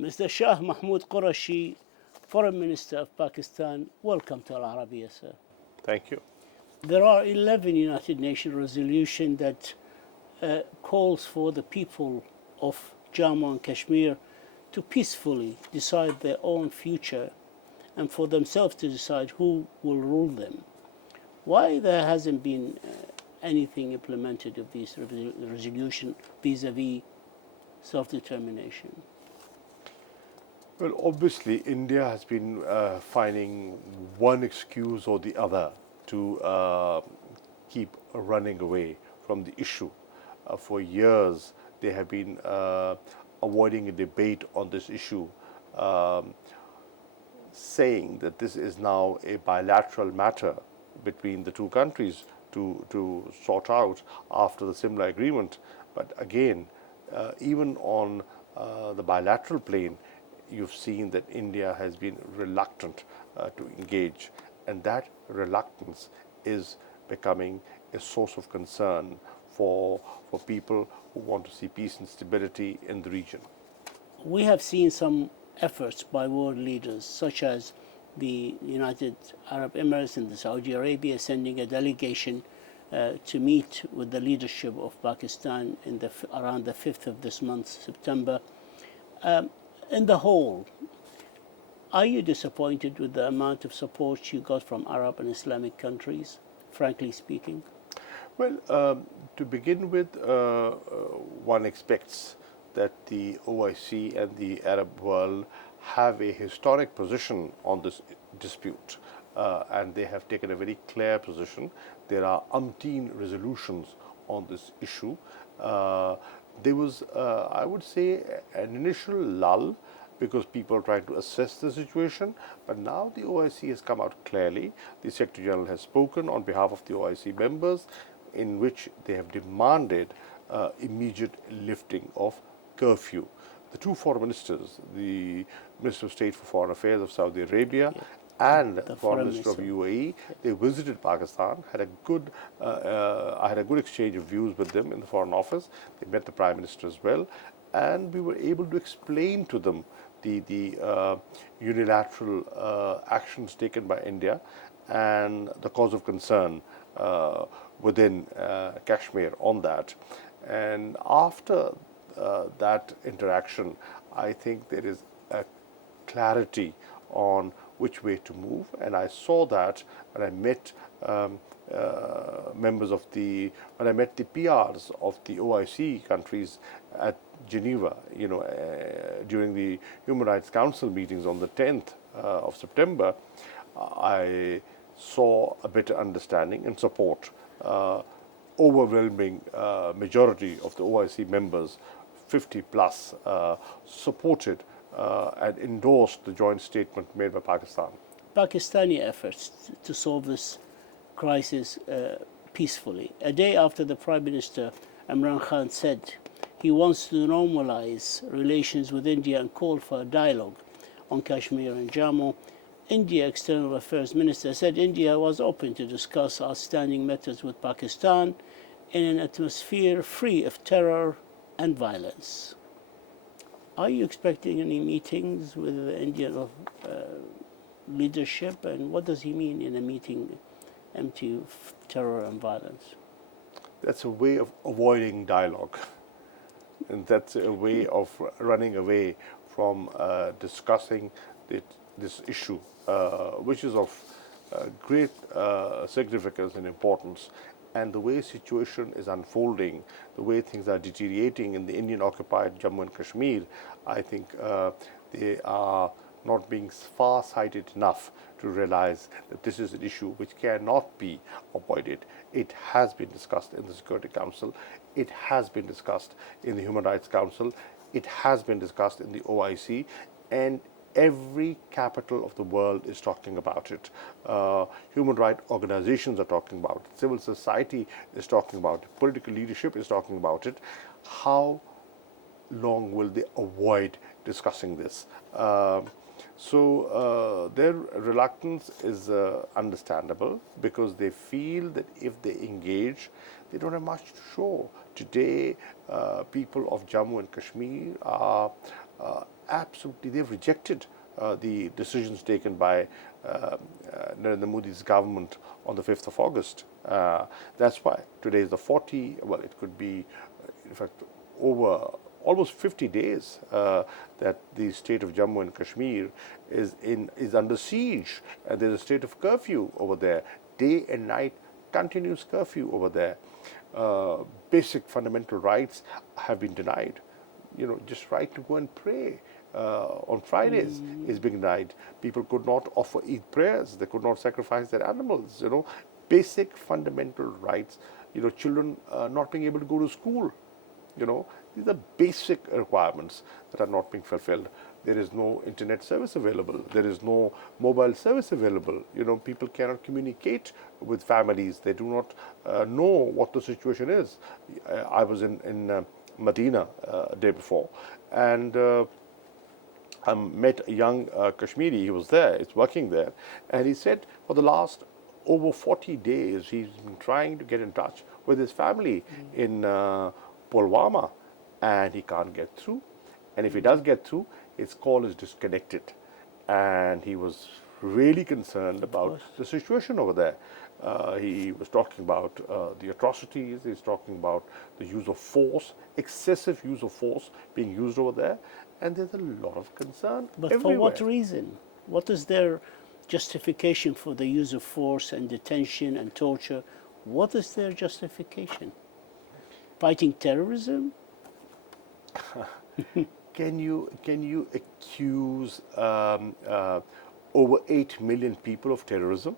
Mr. Shah Mahmoud Qureshi, Foreign Minister of Pakistan, welcome to Al-Arabiya, sir. Thank you. There are 11 United Nations resolutions that calls for the people of Jammu and Kashmir to peacefully decide their own future and for themselves to decide who will rule them. Why there hasn't been anything implemented of these resolution vis-a-vis self-determination? Well, obviously, India has been finding one excuse or the other to keep running away from the issue. For years, they have been avoiding a debate on this issue, saying that this is now a bilateral matter between the two countries to sort out after the Simla agreement. But again, even on the bilateral plane, you've seen that India has been reluctant to engage, and that reluctance is becoming a source of concern for people who want to see peace and stability in the region. We have seen some efforts by world leaders, such as the United Arab Emirates and the Saudi Arabia, sending a delegation to meet with the leadership of Pakistan around the 5th of this month, September. In the whole, are you disappointed with the amount of support you got from Arab and Islamic countries, frankly speaking? Well, to begin with, one expects that the OIC and the Arab world have a historic position on this dispute, and they have taken a very clear position. There are umpteen resolutions on this issue. There was, I would say, an initial lull because people are trying to assess the situation, but now the OIC has come out clearly. The Secretary General has spoken on behalf of the OIC members, in which they have demanded immediate lifting of curfew. The two foreign ministers, the Minister of State for Foreign Affairs of Saudi Arabia and the Foreign Minister of UAE, they visited Pakistan, had a good, I had a good exchange of views with them in the Foreign Office. They met the Prime Minister as well, and we were able to explain to them the unilateral actions taken by India and the cause of concern within Kashmir on that. And after that interaction, I think there is a clarity on which way to move, and I saw that when I met members of when I met the PRs of the OIC countries at Geneva, during the Human Rights Council meetings on the 10th of September, I saw a better understanding and support. Overwhelming majority of the OIC members, 50 plus, supported and endorsed the joint statement made by Pakistan. Pakistani efforts to solve this crisis peacefully. A day after the Prime Minister Imran Khan said he wants to normalize relations with India and called for a dialogue on Kashmir and Jammu, India External Affairs Minister said India was open to discuss outstanding matters with Pakistan in an atmosphere free of terror and violence. Are you expecting any meetings with the Indian leadership, and what does he mean in a meeting empty of terror and violence? That's a way of avoiding dialogue, and that's a way of running away from discussing this issue, which is of great significance and importance. And the way situation is unfolding, the way things are deteriorating in the Indian-occupied Jammu and Kashmir, I think they are not being far-sighted enough to realize that this is an issue which cannot be avoided. It has been discussed in the Security Council. It has been discussed in the Human Rights Council. It has been discussed in the OIC, and every capital of the world is talking about it. Human rights organizations are talking about it. Civil society is talking about it. Political leadership is talking about it. How long will they avoid discussing this? So their reluctance is understandable, because they feel that if they engage, they don't have much to show. Today, people of Jammu and Kashmir are absolutely, they've rejected the decisions taken by Narendra Modi's government on the 5th of August. That's why today is the 40, well, it could be, in fact, over almost 50 days that the state of Jammu and Kashmir is under siege, and there's a state of curfew over there, day and night, continuous curfew over there. Basic fundamental rights have been denied. Just right to go and pray on Fridays is being denied. People could not offer Eid prayers. They could not sacrifice their animals. Basic fundamental rights. Children not being able to go to school. These are basic requirements that are not being fulfilled. There is no internet service available. There is no mobile service available. People cannot communicate with families. They do not know what the situation is. I was in Medina a day before, and I met a young Kashmiri. He was there. He's working there, and he said for the last over 40 days he's been trying to get in touch with his family in Pulwama, and he can't get through. And if he does get through, his call is disconnected. And he was really concerned about the situation over there. He was talking about the atrocities. He's talking about the use of force, excessive use of force being used over there. And there's a lot of concern But everywhere. for what reason? What is their justification for the use of force and detention and torture? What is their justification? Fighting terrorism? Can you accuse over 8 million people of terrorism?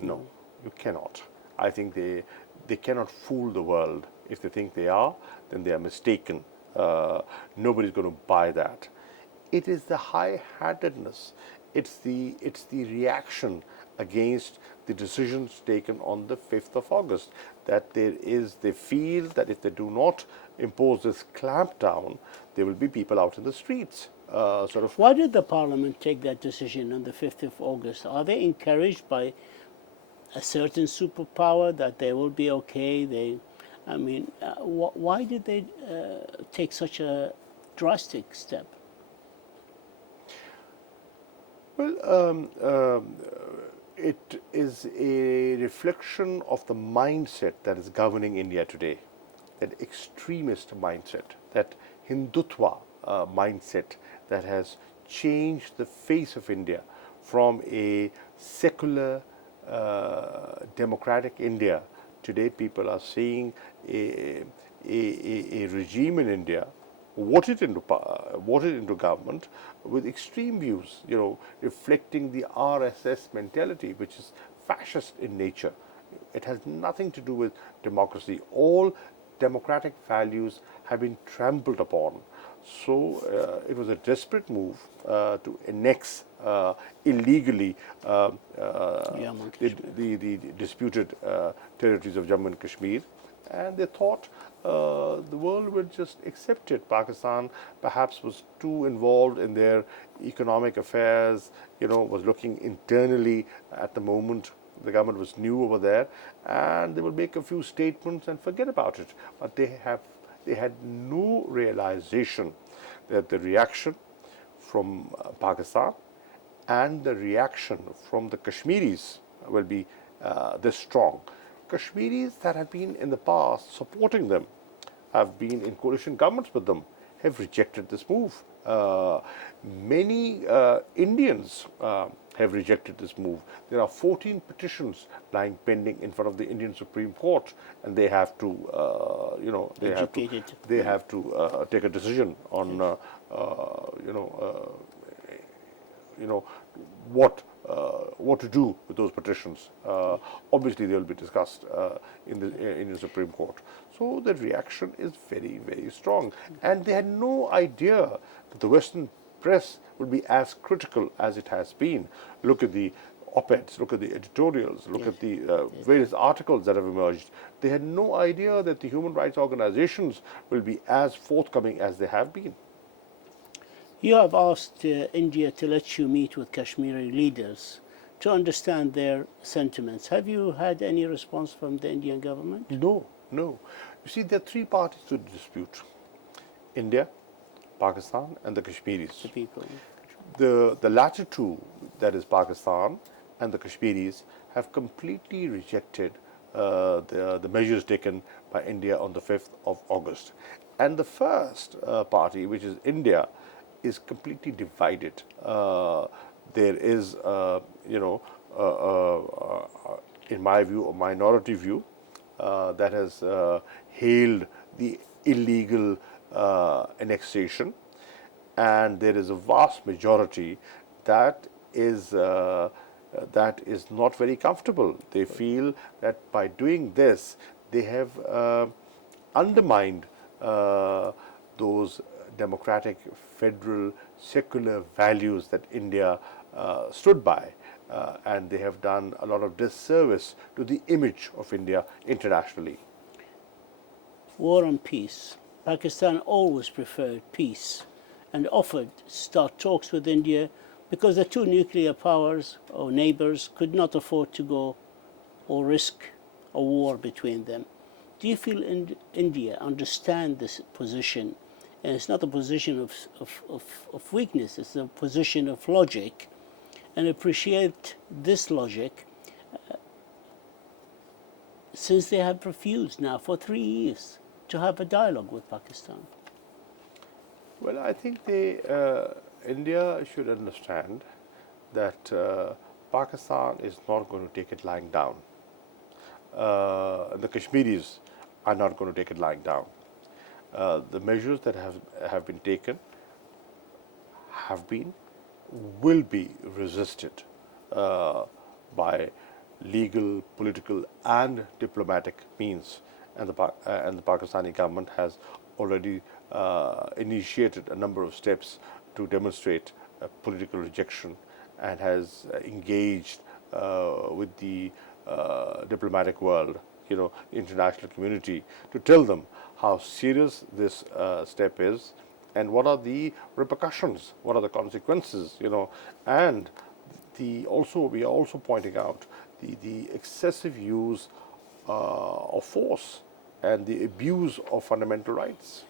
No, you cannot. I think they cannot fool the world. If they think they are, then they are mistaken. Nobody's going to buy that. It is the high-handedness. It's the reaction against the decisions taken on the 5th of August, that they feel that if they do not impose this clampdown, there will be people out in the streets. Why did the parliament take that decision on the 5th of August? Are they encouraged by a certain superpower that they will be okay? Why did they take such a drastic step? Well, it is a reflection of the mindset that is governing India today, that extremist mindset, that Hindutva mindset that has changed the face of India from a secular, democratic India. Today people are seeing a regime in India voted into government with extreme views, reflecting the RSS mentality, which is fascist in nature. It has nothing to do with democracy. All democratic values have been trampled upon. So it was a desperate move to annex illegally the disputed territories of Jammu and Kashmir, and they thought the world would just accept it. Pakistan perhaps was too involved in their economic affairs, was looking internally at the moment. The government was new over there, and they would make a few statements and forget about it. But they had no realization that the reaction from Pakistan and the reaction from the Kashmiris will be this strong. Kashmiris that have been in the past supporting them, have been in coalition governments with them, have rejected this move. Many Indians have rejected this move. There are 14 petitions lying pending in front of the Indian Supreme Court, and they have to, they have to take a decision on, what to do with those petitions. Obviously, they will be discussed in the Supreme Court. So the reaction is very, very strong, and they had no idea that the Western press would be as critical as it has been. Look at the op-eds, look at the editorials, look at the various articles that have emerged. They had no idea that the human rights organizations will be as forthcoming as they have been. You have asked India to let you meet with Kashmiri leaders to understand their sentiments. Have you had any response from the Indian government? No. You see, there are three parties to the dispute: India, Pakistan and the Kashmiris. the people. The latter two, that is Pakistan and the Kashmiris, have completely rejected the measures taken by India on the 5th of August. And the first party, which is India, is completely divided. There is, in my view, a minority view that has hailed the illegal annexation, and there is a vast majority that is not very comfortable. They feel that by doing this, they have undermined those democratic, federal, secular values that India stood by, and they have done a lot of disservice to the image of India internationally. War and peace. Pakistan always preferred peace and offered to start talks with India because the two nuclear powers or neighbors could not afford to go or risk a war between them. Do you feel India understand this position? And it's not a position of weakness, it's a position of logic, and appreciate this logic since they have refused now for 3 years to have a dialogue with Pakistan. Well, I think India should understand that Pakistan is not going to take it lying down. The Kashmiris are not going to take it lying down. The measures that have been taken have been, will be resisted by legal, political, and diplomatic means, and the Pakistani government has already initiated a number of steps to demonstrate political rejection, and has engaged with the diplomatic world, international community, to tell them how serious this step is and what are the repercussions, what are the consequences, and we are also pointing out the excessive use of force and the abuse of fundamental rights.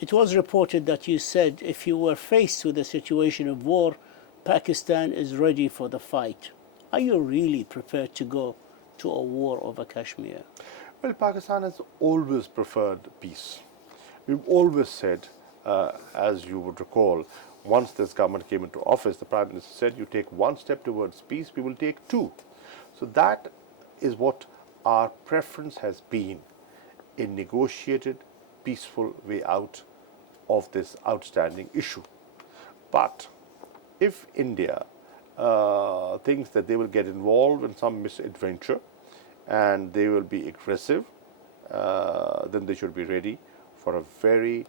It was reported that you said if you were faced with a situation of war, Pakistan is ready for the fight. Are you really prepared to go to a war over Kashmir? Well, Pakistan has always preferred peace. We've always said, as you would recall, once this government came into office, the Prime Minister said, you take one step towards peace, we will take two. So that is what our preference has been, a negotiated, peaceful way out of this outstanding issue. But if India thinks that they will get involved in some misadventure and they will be aggressive, then they should be ready for a very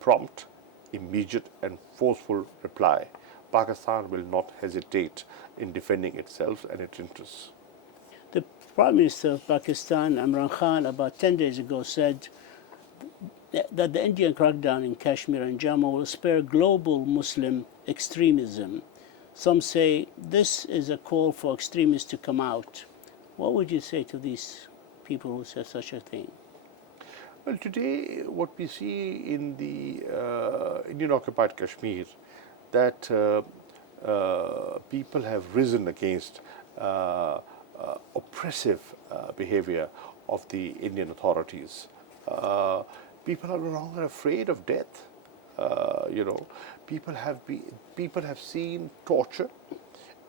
prompt, immediate, and forceful reply. Pakistan will not hesitate in defending itself and its interests. The Prime Minister of Pakistan, Imran Khan, about 10 days ago said that the Indian crackdown in Kashmir and Jammu will spare global Muslim extremism. Some say this is a call for extremists to come out. What would you say to these people who say such a thing? Well, today what we see in the Indian-occupied Kashmir, that people have risen against oppressive behavior of the Indian authorities. People are no longer afraid of death. People have seen torture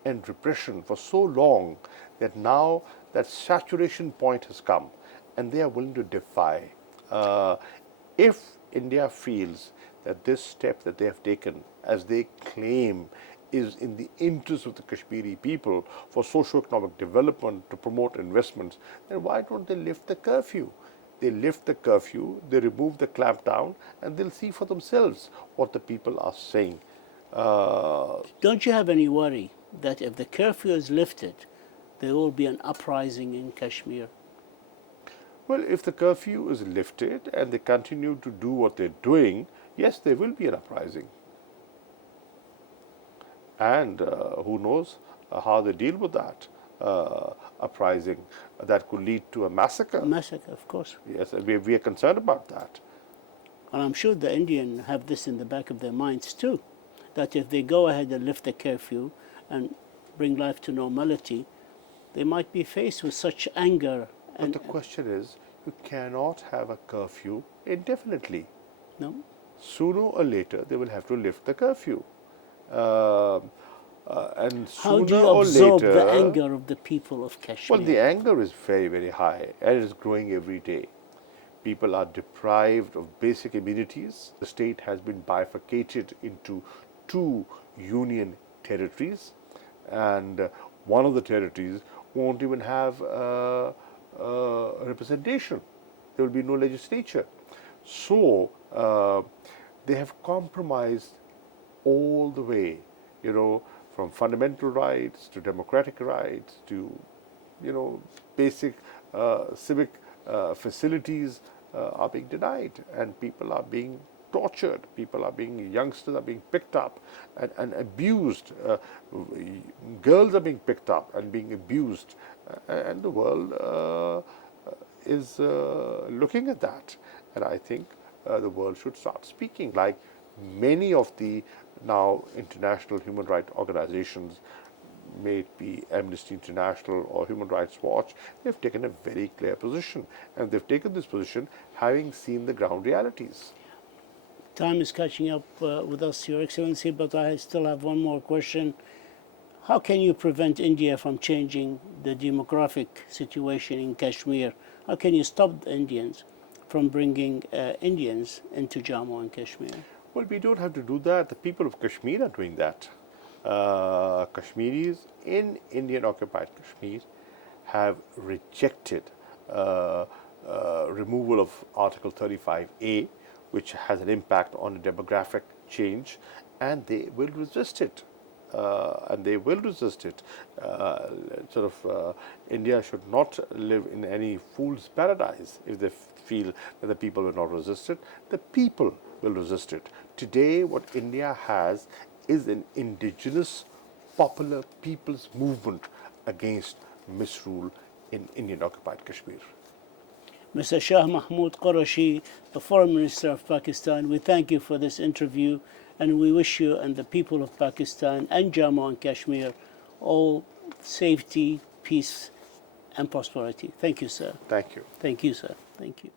and repression for so long that now that saturation point has come, and they are willing to defy. If India feels that this step that they have taken, as they claim, is in the interest of the Kashmiri people for socio-economic development, to promote investments, then why don't they lift the curfew? They lift the curfew, they remove the clampdown, and they'll see for themselves what the people are saying. Don't you have any worry that if the curfew is lifted, there will be an uprising in Kashmir? Well, if the curfew is lifted and they continue to do what they're doing, yes, there will be an uprising. And who knows how they deal with that uprising that could lead to a massacre. A massacre, of course. Yes, and we are concerned about that. and I'm sure the Indian have this in the back of their minds too, that if they go ahead and lift the curfew and bring life to normality, they might be faced with such anger. But the question is, you cannot have a curfew indefinitely. No? Sooner or later, they will have to lift the curfew. And How do sooner you or absorb later, the anger of the people of Kashmir? well, the anger is very, very high, and it is growing every day. People are deprived of basic amenities. The state has been bifurcated into two union territories, and one of the territories won't even have representation. There will be no legislature. So they have compromised all the way, from fundamental rights to democratic rights to, basic civic facilities are being denied, and people are being tortured. Youngsters are being picked up and abused. Girls are being picked up and being abused, and the world is looking at that. And I think the world should start speaking. Like many of the now international human rights organizations, may it be Amnesty International or Human Rights Watch, they've taken a very clear position. And they've taken this position having seen the ground realities. Time is catching up with us, Your Excellency, but I still have one more question. How can you prevent India from changing the demographic situation in Kashmir? How can you stop the Indians from bringing Indians into Jammu and Kashmir? Well, we don't have to do that. The people of Kashmir are doing that. Kashmiris in Indian-occupied Kashmir have rejected removal of Article 35A, which has an impact on demographic change, and they will resist it. India should not live in any fool's paradise if they feel that the people will not resist it. The people will resist it. Today, what India has is an indigenous popular people's movement against misrule in Indian-occupied Kashmir. Mr. Shah Mahmoud Qureshi, the Foreign Minister of Pakistan, we thank you for this interview, and we wish you and the people of Pakistan and Jammu and Kashmir all safety, peace, and prosperity. Thank you, sir. Thank you. Thank you, sir. Thank you.